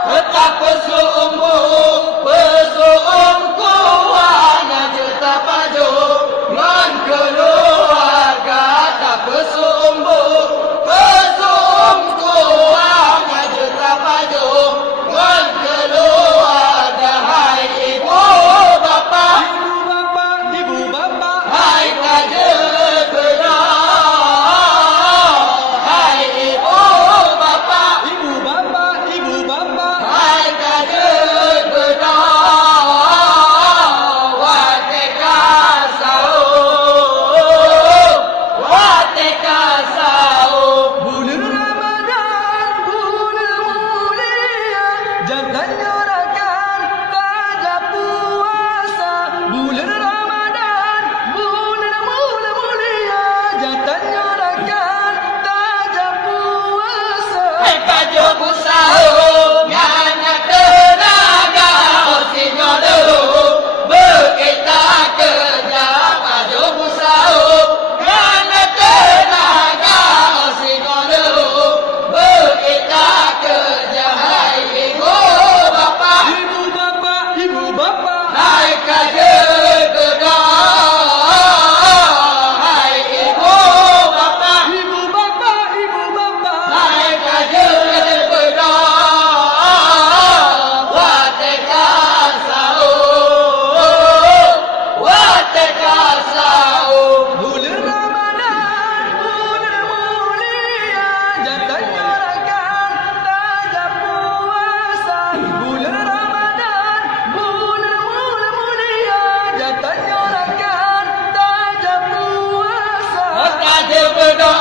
Betapa sombong pesongku hanya juta paju ngan keluarga tak pesombong pesongku hanya juta paju ngan keluarga. Hai ibu bapa, ibu bapa, hai kader benar. Hai ibu bapa, ibu bapa, ibu bapa, hai kader benar. Wateka sahur, wateka sahur. bulan Ramadan, bulan mulia, jangan nyorakan tajam puasa. Bulan Ramadan, bulan mulia, jangan nyorakan tajam puasa. Hai kajo busahur, nyana tenaga osinyo dulu. Berkita kerja kajo busahur, nyana tenaga osinyo dulu. Berkita kerja. Hai ibu bapa, Ibu bapa, ibu bapa, hai kajo gedor. Hai ibu bapa, ibu bapa, ibu bapa. hai kajo gedor. Wateka sahur, wateka sahur. Bulan Ramadan, bulan mulia, jangan nyorakan tajam puasa. Bulan Ramadan, bulan mulia, jangan nyorakan tajam puasa. Kajo gedor